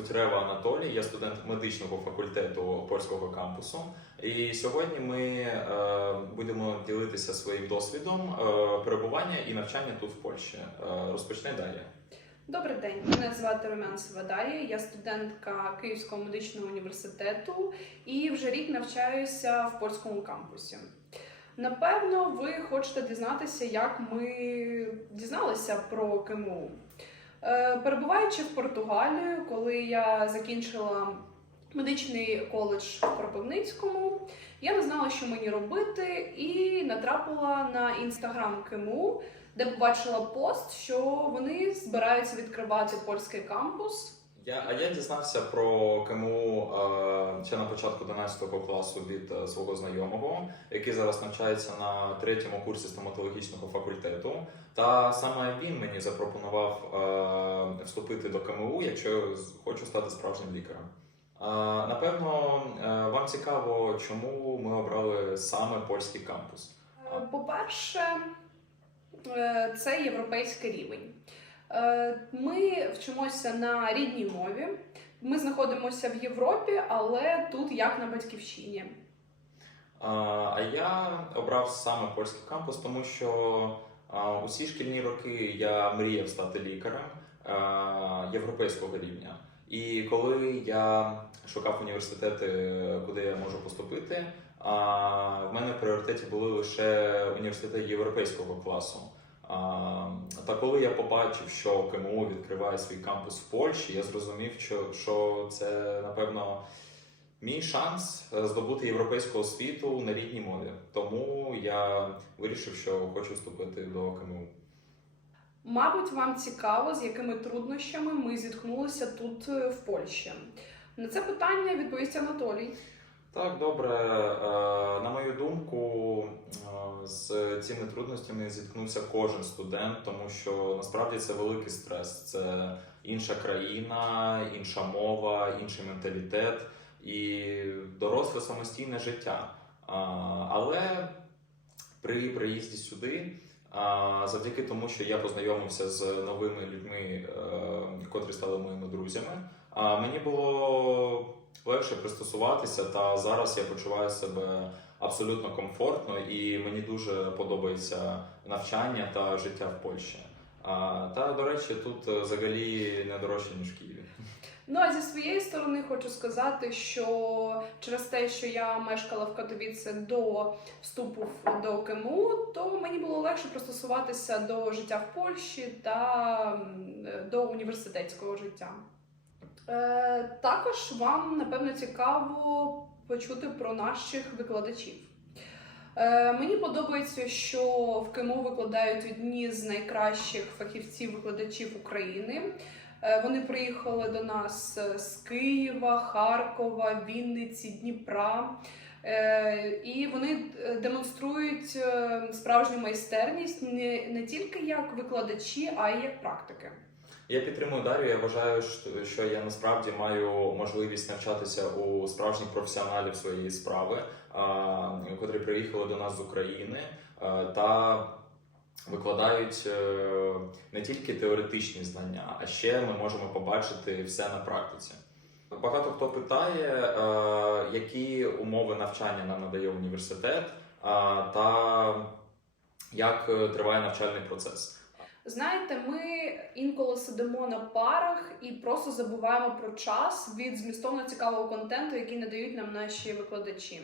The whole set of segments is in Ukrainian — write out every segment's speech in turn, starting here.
звуть Рева Анатолій, я студент медичного факультету польського кампусу. І сьогодні ми е, будемо ділитися своїм досвідом е, перебування і навчання тут в Польщі. Е, розпочне далі. Добрий день, мене звати Румянцева Дар'я, я студентка Київського медичного університету і вже рік навчаюся в польському кампусі. Напевно, ви хочете дізнатися, як ми дізналися про КМУ. Е, Перебуваючи в Португалії, коли я закінчила медичний коледж в Кропивницькому, я не знала, що мені робити, і натрапила на інстаграм КМУ, де побачила пост, що вони збираються відкривати польський кампус. Я, а я дізнався про КМУ е, ще на початку 11 класу від е, свого знайомого, який зараз навчається на третьому курсі стоматологічного факультету. Та саме він мені запропонував е, вступити до КМУ, якщо хочу стати справжнім лікарем. Е, напевно, е, вам цікаво, чому ми обрали саме польський кампус. Е, По-перше, е, це європейський рівень. Ми вчимося на рідній мові. Ми знаходимося в Європі, але тут як на батьківщині. А, я обрав саме польський кампус, тому що усі шкільні роки я мріяв стати лікарем європейського рівня. І коли я шукав університети, куди я можу поступити, в мене в пріоритеті були лише університети європейського класу. Та коли я побачив, що КМУ відкриває свій кампус в Польщі, я зрозумів, що, що це напевно Мій шанс е, здобути європейську освіту на рідній мові. Тому я вирішив, що хочу вступити до КМУ. Мабуть, вам цікаво, з якими труднощами ми зіткнулися тут е, в Польщі. На це питання відповість Анатолій. Так, добре. Е, На мою думку, е, з цими трудностями зіткнувся кожен студент, тому що насправді це великий стрес. Це інша країна, інша мова, інший менталітет і доросле самостійне життя. Але при приїзді сюди, завдяки тому, що я познайомився з новими людьми, е, котрі стали моїми друзями, мені було легше пристосуватися, та зараз я почуваю себе абсолютно комфортно і мені дуже подобається навчання та життя в Польщі. А, Та, до речі, тут е, взагалі не дорожче, ніж в Києві. Ну а зі своєї сторони хочу сказати, що через те, що я мешкала в Катовіце до вступу до КМУ, то мені було легше пристосуватися до життя в Польщі та до університетського життя. Е, також вам напевно цікаво почути про наших викладачів. Е, мені подобається, що в КМУ викладають одні з найкращих фахівців-викладачів України. Е, Вони приїхали до нас з Києва, Харкова, Вінниці, Дніпра. І вони демонструють справжню майстерність не тільки як викладачі, а й як практики. Я підтримую Дар'ю. Я вважаю, що- я насправді маю можливість навчатися у справжніх професіоналів своєї справи, котрі приїхали до нас з України та викладають е, не тільки теоретичні знання, а ще ми можемо побачити все на практиці. Багато хто питає, е, які умови навчання нам надає університет, та як е, триває навчальний процес. Знаєте, ми інколи сидимо на парах і просто забуваємо про час від змістовно цікавого контенту, який надають нам наші викладачі.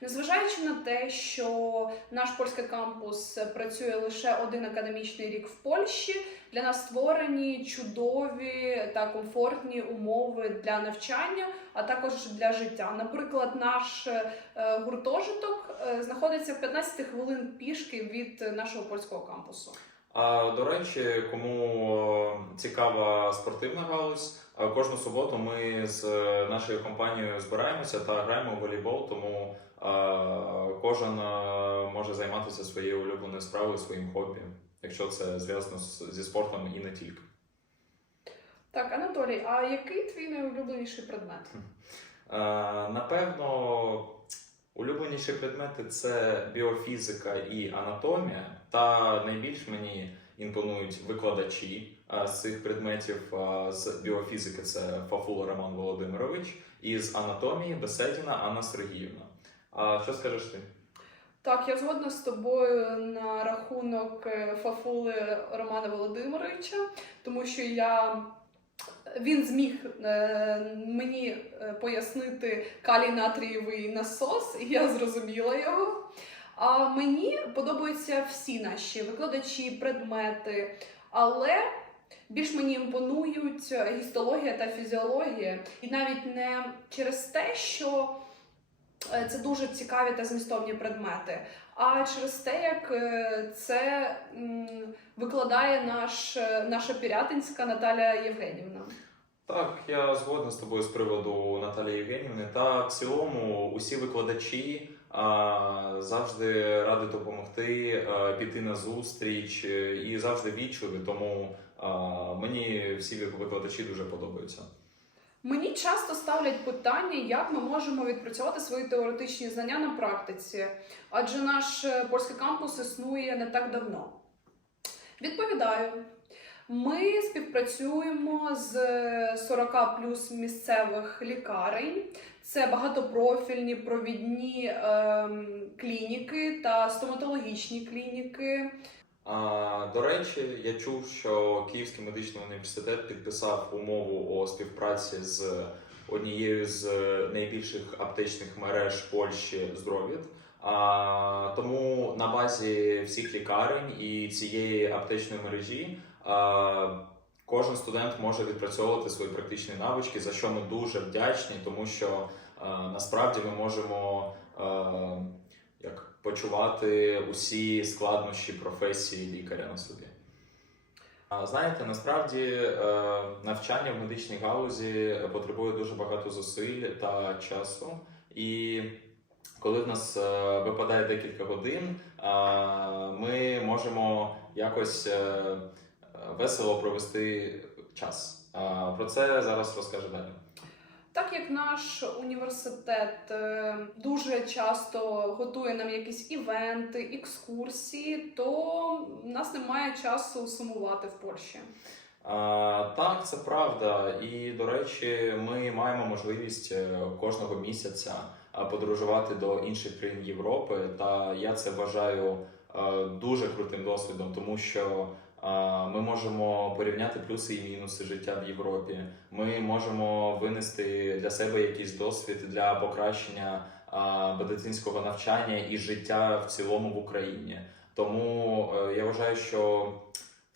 Незважаючи на те, що наш польський кампус працює лише один академічний рік в Польщі, для нас створені чудові та комфортні умови для навчання, а також для життя. Наприклад, наш е, гуртожиток е, знаходиться в 15 хвилин пішки від нашого польського кампусу. А до речі, кому цікава спортивна галузь, кожну суботу ми з е, нашою компанією збираємося та граємо в волейбол, тому е, кожен е, може займатися своєю улюбленою справою, своїм хобі, якщо це зв'язано зі спортом і не тільки. Так, Анатолій, а який твій найулюбленіший предмет? Е, Напевно, улюбленіші предмети це біофізика і анатомія. Та найбільш мені імпонують викладачі а, з цих предметів. А, З біофізики це Фафула Роман Володимирович, і з анатомії Беседіна Анна Сергіївна. А що скажеш ти? Так, я згодна з тобою на рахунок е, фафули Романа Володимировича, тому що я. Він зміг е, мені е, пояснити калій натрієвий насос, і я зрозуміла його. А мені подобаються всі наші викладачі, предмети, але більш мені імпонують гістологія та фізіологія. І навіть не через те, що е, це дуже цікаві та змістовні предмети, а через те, як е, це викладає наш, е, наша Пірятинська Наталя Євгенівна. Так, я згоден з тобою з приводу Наталії Євгенівни. Та в цілому усі викладачі а, завжди раді допомогти, а, піти на зустріч е, і завжди вічливі. Тому а, мені всі викладачі дуже подобаються. Мені часто ставлять питання, як ми можемо відпрацювати свої теоретичні знання на практиці, адже наш е, польський кампус існує не так давно. Відповідаю, ми співпрацюємо з 40 плюс місцевих лікарень. Це багатопрофільні провідні ем, клініки та стоматологічні клініки. А, до речі, я чув, що Київський медичний університет підписав умову о співпраці з однією з найбільших аптечних мереж Польщі Здровід. А, тому на базі всіх лікарень і цієї аптечної мережі а, кожен студент може відпрацьовувати свої практичні навички, за що ми дуже вдячні, тому що а, насправді ми можемо. А, як почувати усі складнощі професії лікаря на собі. Знаєте, насправді е, навчання в медичній галузі потребує дуже багато зусиль та часу. І коли в нас е, випадає декілька годин, ми можемо якось е, весело провести час. Про це зараз розкаже далі. Так як наш університет е, дуже часто готує нам якісь івенти, екскурсії, то в нас немає часу сумувати в Польщі. А, так, це правда. І до речі, ми маємо можливість е, кожного місяця подорожувати до інших країн Європи. Та я це вважаю е, дуже крутим досвідом, тому що ми можемо порівняти плюси і мінуси життя в Європі. Ми можемо винести для себе якийсь досвід для покращення медицинського навчання і життя в цілому в Україні. Тому е, я вважаю, що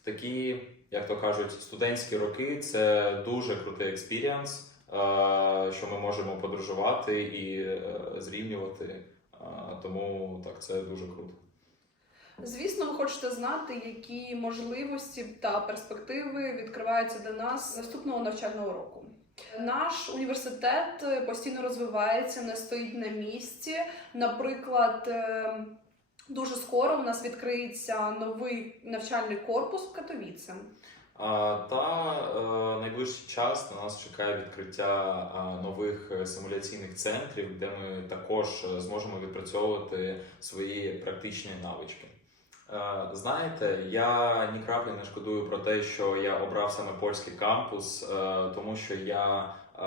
в такі як то кажуть, студентські роки це дуже крутий експіріанс, е, що ми можемо подорожувати і е, зрівнювати. Тому так, це дуже круто. Звісно, ви хочете знати, які можливості та перспективи відкриваються для нас наступного навчального року. Наш університет постійно розвивається, не стоїть на місці. Наприклад, е, дуже скоро у нас відкриється новий навчальний корпус в Катовіце. Та е, найближчий час на нас чекає відкриття нових е, симуляційних центрів, де ми також е, зможемо відпрацьовувати свої практичні навички. Е, Знаєте, я ні краплі не шкодую про те, що я обрав саме польський кампус, е, тому що я е,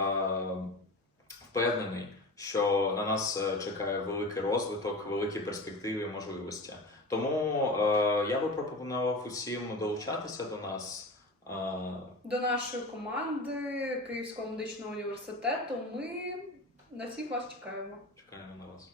впевнений, що на нас чекає великий розвиток, великі перспективи і можливості. Тому я би пропонував усім долучатися до нас. До нашої команди Київського медичного університету ми на всіх вас чекаємо. Чекаємо на вас.